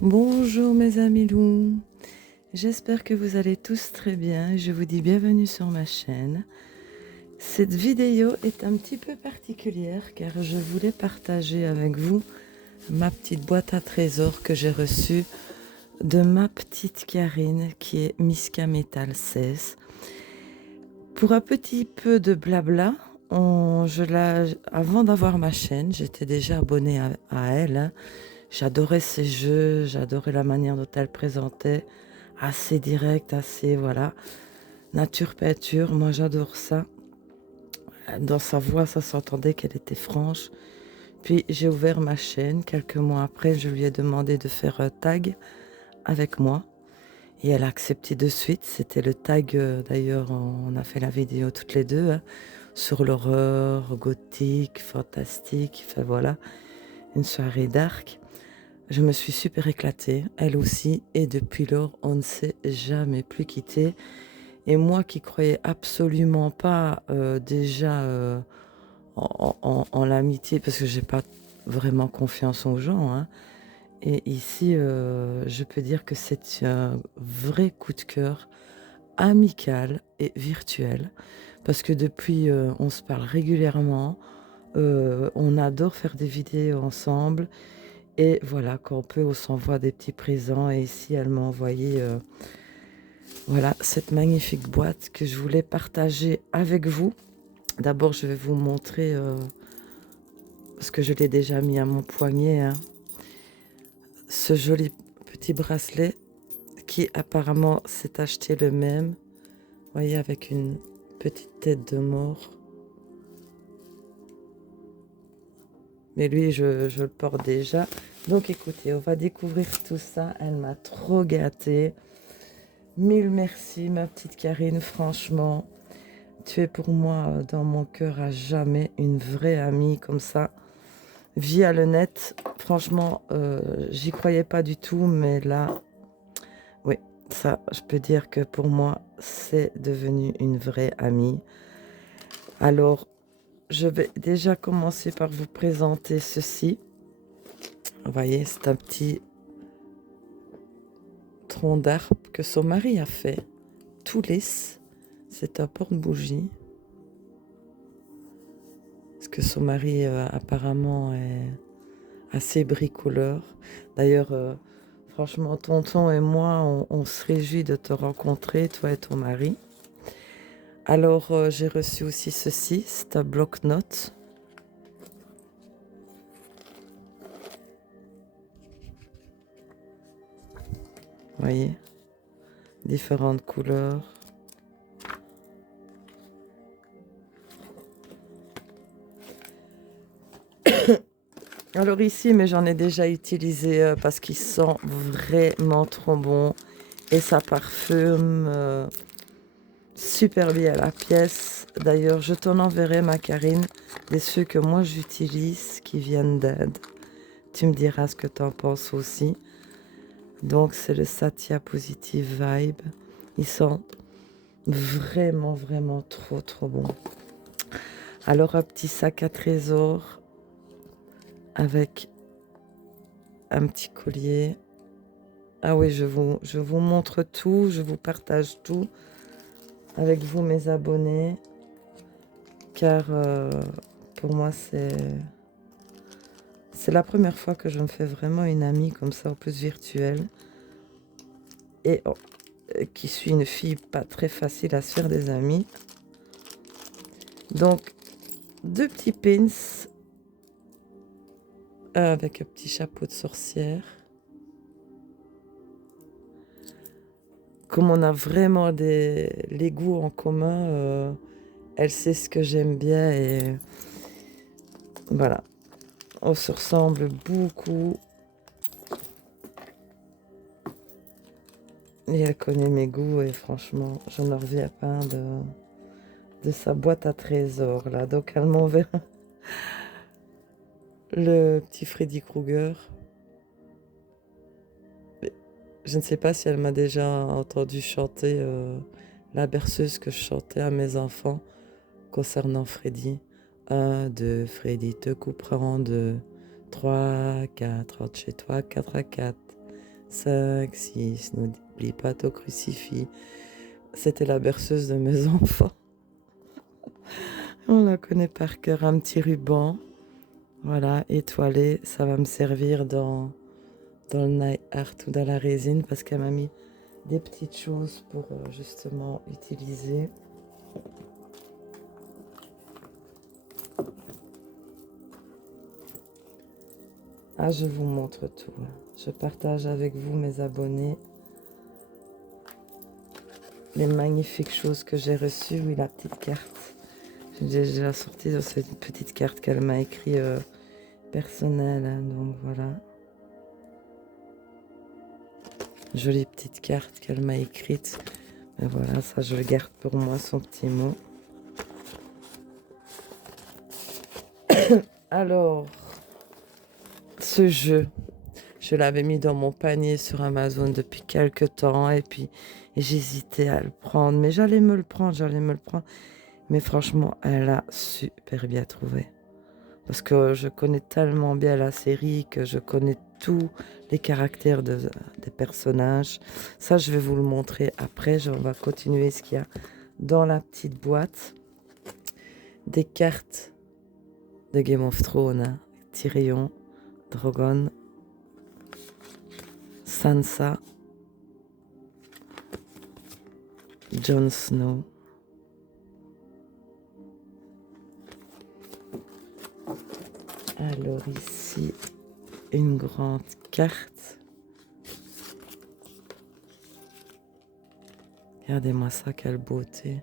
Bonjour mes amis loups, j'espère que vous allez tous très bien. Je vous dis bienvenue sur ma chaîne. Cette vidéo est un petit peu particulière car je voulais partager avec vous ma petite boîte à trésors que j'ai reçue de ma petite Karine qui est Miska Metal 16. Pour un petit peu de blabla, avant d'avoir ma chaîne, j'étais déjà abonnée à elle, hein. J'adorais ses jeux, j'adorais la manière dont elle présentait, assez direct, assez, voilà, nature peinture, moi j'adore ça. Dans sa voix, ça s'entendait qu'elle était franche. Puis j'ai ouvert ma chaîne, quelques mois après, je lui ai demandé de faire un tag avec moi. Et elle a accepté de suite, c'était le tag, d'ailleurs, on a fait la vidéo toutes les deux, hein, sur l'horreur, gothique, fantastique, enfin voilà, une soirée dark. Je me suis super éclatée, elle aussi, et depuis lors, on ne s'est jamais plus quitté. Et moi qui croyais absolument pas déjà en l'amitié, parce que j'ai pas vraiment confiance aux gens, hein. Et ici, je peux dire que c'est un vrai coup de cœur amical et virtuel, parce que depuis, on se parle régulièrement, on adore faire des vidéos ensemble. Et voilà, quand on peut, on s'envoie des petits présents. Et ici, elle m'a envoyé voilà, cette magnifique boîte que je voulais partager avec vous. D'abord, je vais vous montrer, parce que je l'ai déjà mis à mon poignet, hein, ce joli petit bracelet qui apparemment s'est acheté le même. Vous voyez, avec une petite tête de mort. Mais lui, je le porte déjà. Donc écoutez, on va découvrir tout ça. Elle m'a trop gâtée. Mille merci, ma petite Karine, franchement. Tu es pour moi dans mon cœur à jamais, une vraie amie comme ça. Via le net, franchement, j'y croyais pas du tout, mais là, oui, ça, je peux dire que pour moi, c'est devenu une vraie amie. Alors, je vais déjà commencer par vous présenter ceci. Vous voyez, c'est un petit tronc d'arbre que son mari a fait, tout lisse. C'est un porte-bougie. Parce que son mari, apparemment, est assez bricoleur. D'ailleurs, franchement, tonton et moi, on se réjouit de te rencontrer, toi et ton mari. Alors, j'ai reçu aussi ceci, c'est un bloc-notes. Vous voyez, différentes couleurs. Alors ici, mais j'en ai déjà utilisé parce qu'ils sont vraiment trop bons. Et ça parfume super bien la pièce. D'ailleurs, je t'en enverrai, ma Karine, des ceux que moi j'utilise qui viennent d'Inde. Tu me diras ce que tu en penses aussi. Donc, c'est le Satya Positive Vibe. Ils sont vraiment, vraiment trop, trop bons. Alors, un petit sac à trésor avec un petit collier. Ah oui, je vous montre tout, je vous partage tout avec vous, mes abonnés. Car pour moi, c'est la première fois que je me fais vraiment une amie comme ça, en plus virtuelle. Et qui suis une fille pas très facile à se faire des amis. Donc, deux petits pins avec un petit chapeau de sorcière. Comme on a vraiment les goûts en commun, elle sait ce que j'aime bien et voilà. On se ressemble beaucoup. Et elle connaît mes goûts et franchement, je ne reviens pas de sa boîte à trésors là. Donc elle m'enverra le petit Freddy Krueger. Je ne sais pas si elle m'a déjà entendu chanter la berceuse que je chantais à mes enfants concernant Freddy. 1, 2, Freddy te coupera en deux. 3, 4, rentre chez toi, 4 à 4. 5, 6, n'oublie pas ton crucifix. C'était la berceuse de mes enfants. On la connaît par cœur, un petit ruban. Voilà, étoilé, ça va me servir dans le nail art ou dans la résine parce qu'elle m'a mis des petites choses pour justement utiliser. Ah, je vous montre tout. Je partage avec vous, mes abonnés, les magnifiques choses que j'ai reçues. Oui, la petite carte. J'ai déjà sorti de cette petite carte qu'elle m'a écrit personnelle. Hein, donc voilà. Jolie petite carte qu'elle m'a écrite. Mais voilà, ça je le garde pour moi, son petit mot. Alors, ce jeu, je l'avais mis dans mon panier sur Amazon depuis quelques temps et puis j'hésitais à le prendre. Mais j'allais me le prendre. Mais franchement, elle a super bien trouvé. Parce que je connais tellement bien la série que je connais tous les caractères des personnages. Ça, je vais vous le montrer après. On va continuer ce qu'il y a dans la petite boîte. Des cartes de Game of Thrones. Hein. Tyrion, Drogon, Sansa, Jon Snow. Alors ici, une grande carte. Regardez-moi ça, quelle beauté.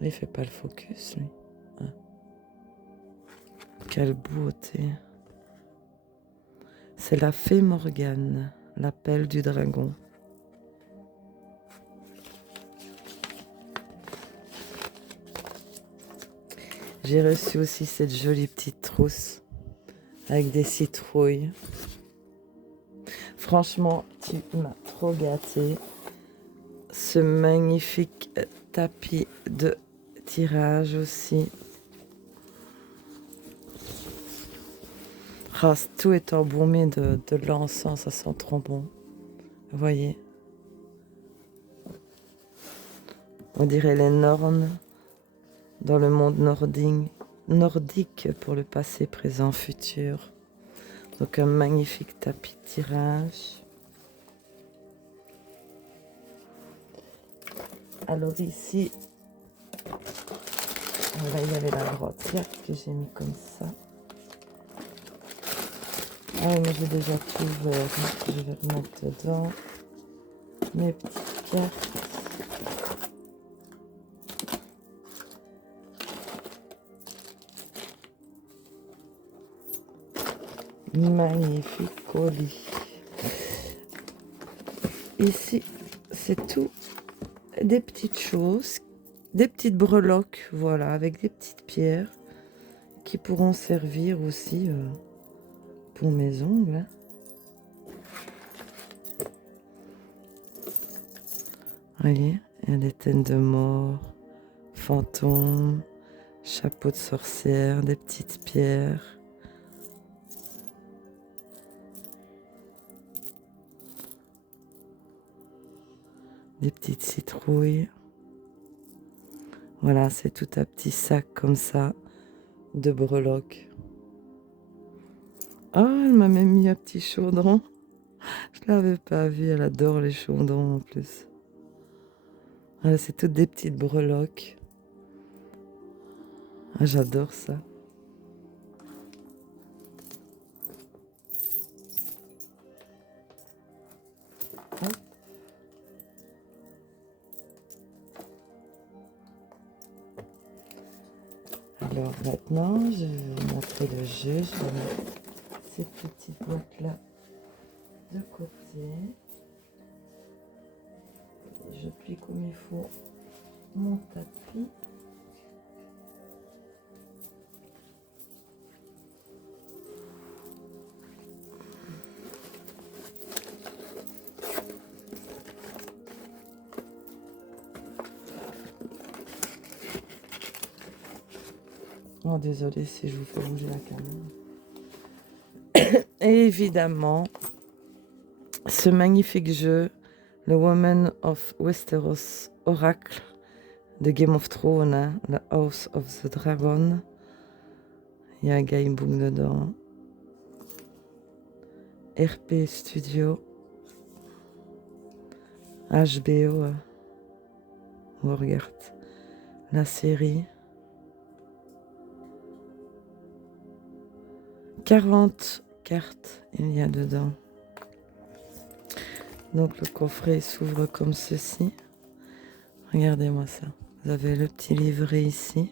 Il fait pas le focus, lui. Hein. Quelle beauté. C'est la fée Morgane, l'appel du dragon. J'ai reçu aussi cette jolie petite trousse avec des citrouilles. Franchement, tu m'as trop gâté. Ce magnifique tapis de tirage aussi. Ah, tout est embaumé de l'encens, ça sent trop bon. Vous voyez? On dirait les Nornes dans le monde nordique pour le passé, présent, futur. Donc un magnifique tapis de tirage. Alors ici, là il y avait la grotte carte que j'ai mis comme ça. Ah oui, mais j'ai déjà tout ouvert. Je vais remettre dedans mes petites cartes. Magnifique colis. Ici, c'est tout des petites choses, des petites breloques, voilà, avec des petites pierres qui pourront servir aussi pour mes ongles. Hein. Voyez, il y a des têtes de mort, fantômes, chapeau de sorcière, des petites pierres. Des petites citrouilles. Voilà, c'est tout un petit sac comme ça de breloques. Ah, elle m'a même mis un petit chaudron. Je l'avais pas vu, elle adore les chaudrons en plus. Voilà, c'est toutes des petites breloques. Ah, j'adore ça. Hop. Alors maintenant, je vais vous montrer le jeu. Je vais mettre ces petites boîtes-là de côté. Je plie comme il faut mon tapis. Oh, désolée si je vous fais bouger la caméra. Et évidemment, ce magnifique jeu, le Woman of Westeros Oracle de Game of Thrones, hein, The House of the Dragon. Il y a un gamebook dedans. RP Studio. HBO. On regarde la série. 40 cartes il y a dedans. Donc le coffret s'ouvre comme ceci. Regardez-moi ça. Vous avez le petit livret ici.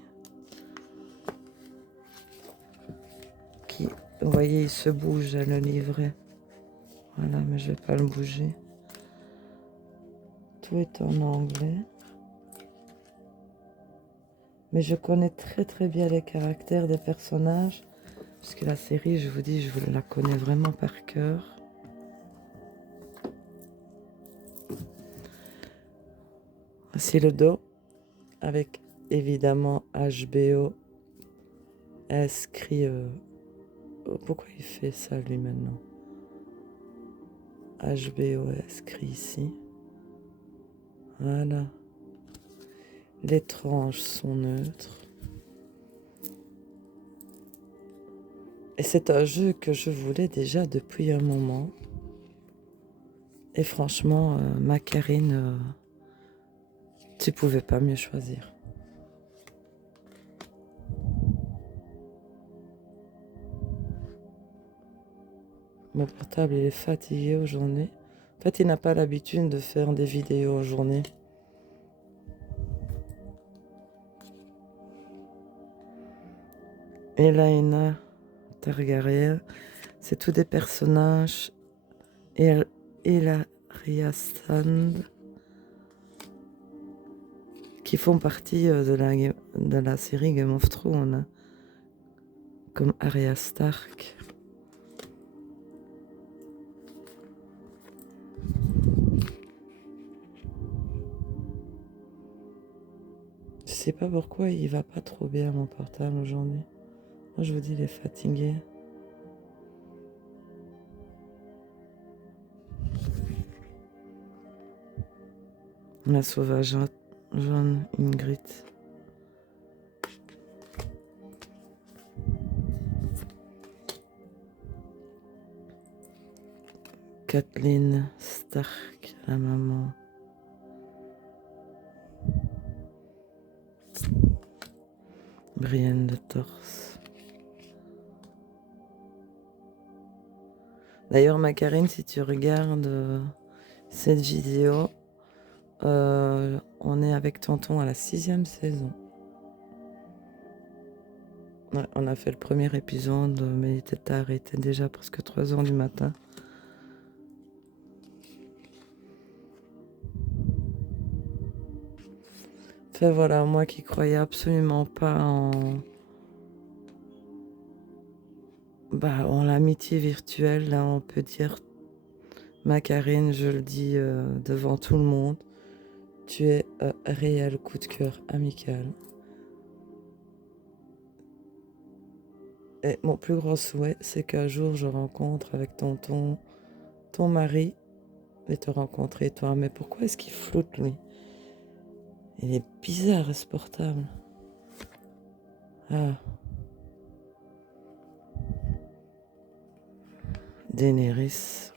Qui, vous voyez, il se bouge le livret. Voilà, mais je vais pas le bouger. Tout est en anglais. Mais je connais très très bien les caractères des personnages. Puisque la série, je vous dis, je la connais vraiment par cœur. Voici le dos. Avec évidemment HBO inscrit. Pourquoi il fait ça lui maintenant? HBO inscrit ici. Voilà. Les tranches sont neutres. Et c'est un jeu que je voulais déjà depuis un moment. Et franchement, ma Karine, tu pouvais pas mieux choisir. Mon portable, il est fatigué aujourd'hui. En fait, il n'a pas l'habitude de faire des vidéos en journée. Elaena Targaryen, c'est tous des personnages. Ellaria Sand qui font partie de la série Game of Thrones, comme Arya Stark. Je sais pas pourquoi il va pas trop bien mon portable aujourd'hui. Moi je vous dis, il est fatigué. La sauvage jaune Ingrid. Kathleen Stark, la maman. Brienne de Torse. D'ailleurs, ma Karine, si tu regardes cette vidéo, on est avec Tonton à la 6e saison. Ouais, on a fait le premier épisode, mais il était tard, il était déjà presque 3 heures du matin. Enfin voilà, moi qui croyais absolument pas en l'amitié virtuelle, là on peut dire, ma Karine, je le dis devant tout le monde, tu es un réel coup de cœur amical. Et mon plus grand souhait, c'est qu'un jour je rencontre avec tonton, ton mari, et te rencontrer toi. Mais pourquoi est-ce qu'il flotte lui? Il est bizarre ce portable. Ah. Daenerys.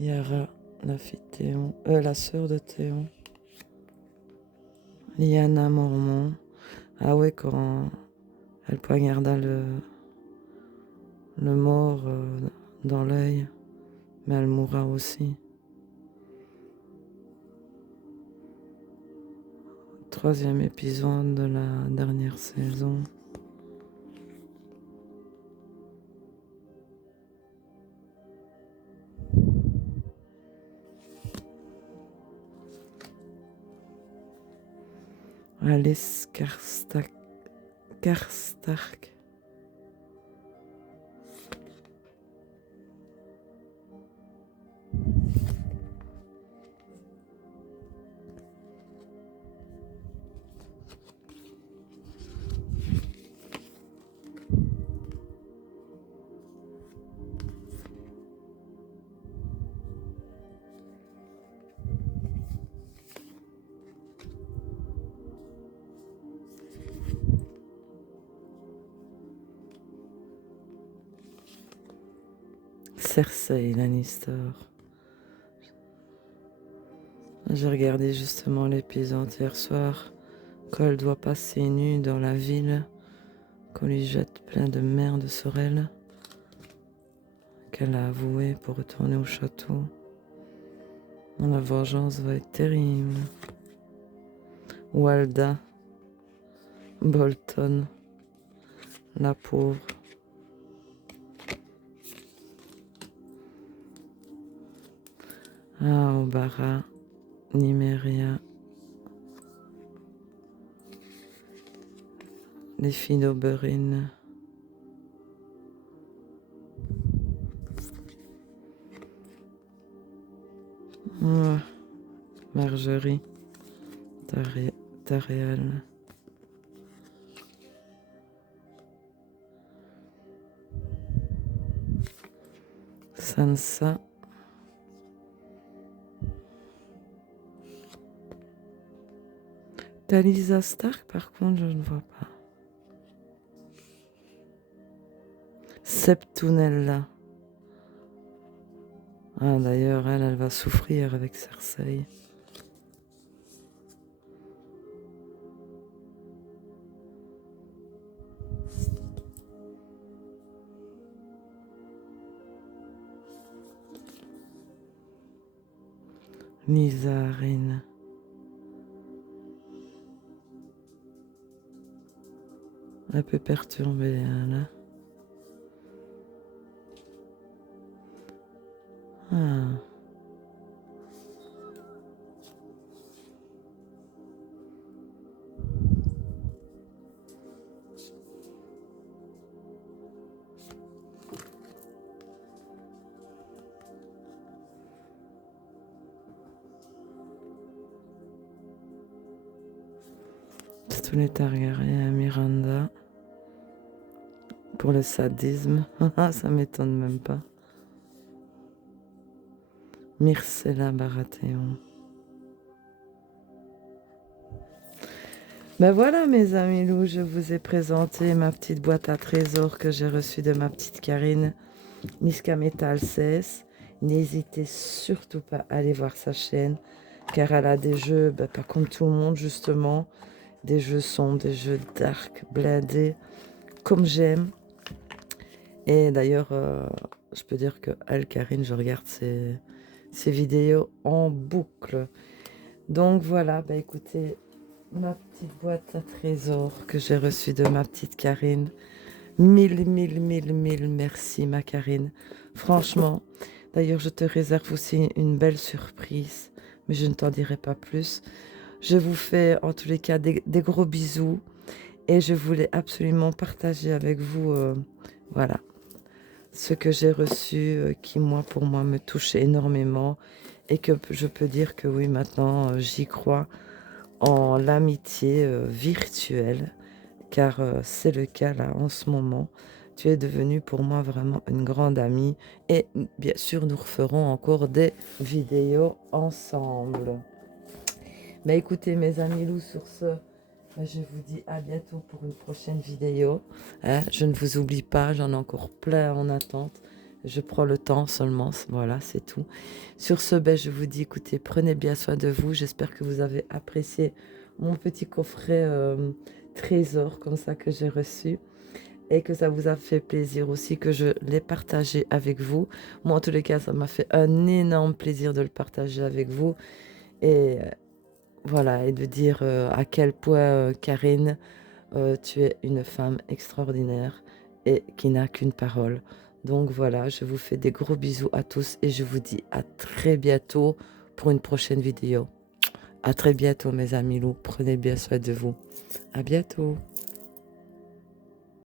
Yara, la fille de Théon. La sœur de Théon. Lyanna Mormont. Ah ouais, quand elle poignarda le mort dans l'œil. Mais elle mourra aussi. 3e épisode de la dernière saison. Alice Karstark. Cersei Lannister. J'ai regardé justement l'épisode hier soir, quand elle doit passer nue dans la ville, qu'on lui jette plein de merde sur elle, qu'elle a avoué pour retourner au château. La vengeance va être terrible. Walda Bolton, la pauvre. Ah, Obara, Nymeria, les filles d'Oberyn. Ah, Marjorie, Taréal. Sansa. Talisa Stark, par contre, je ne vois pas. Septunella. Ah, d'ailleurs, elle va souffrir avec Cersei. Nizarine. Un peu perturbée, là. Ah. C'est tous les Targaryens, Miranda. Pour le sadisme. Ça m'étonne même pas. Myrcella Baratheon. Ben voilà mes amis loups, je vous ai présenté ma petite boîte à trésors que j'ai reçue de ma petite Karine, Miska Metal 16. N'hésitez surtout pas à aller voir sa chaîne, car elle a des jeux, ben, pas comme tout le monde justement, des jeux sombres, des jeux dark, blindés, comme j'aime. Et d'ailleurs, je peux dire que elle, Karine, je regarde ses vidéos en boucle. Donc voilà, ben écoutez, ma petite boîte à trésors que j'ai reçue de ma petite Karine. Mille merci ma Karine. Franchement, d'ailleurs je te réserve aussi une belle surprise, mais je ne t'en dirai pas plus. Je vous fais en tous les cas des gros bisous et je voulais absolument partager avec vous, voilà, ce que j'ai reçu qui moi pour moi me touche énormément et que je peux dire que oui maintenant j'y crois en l'amitié virtuelle, car c'est le cas là en ce moment. Tu es devenue pour moi vraiment une grande amie et bien sûr nous referons encore des vidéos ensemble. Mais écoutez mes amis loups, sur ce, je vous dis à bientôt pour une prochaine vidéo. Hein, je ne vous oublie pas, j'en ai encore plein en attente. Je prends le temps seulement, voilà, c'est tout. Sur ce, je vous dis, écoutez, prenez bien soin de vous. J'espère que vous avez apprécié mon petit coffret trésor comme ça que j'ai reçu. Et que ça vous a fait plaisir aussi que je l'ai partagé avec vous. Moi, en tous les cas, ça m'a fait un énorme plaisir de le partager avec vous. Et voilà, et de dire à quel point, Karine, tu es une femme extraordinaire et qui n'a qu'une parole. Donc voilà, je vous fais des gros bisous à tous et je vous dis à très bientôt pour une prochaine vidéo. À très bientôt mes amis loups, prenez bien soin de vous. À bientôt.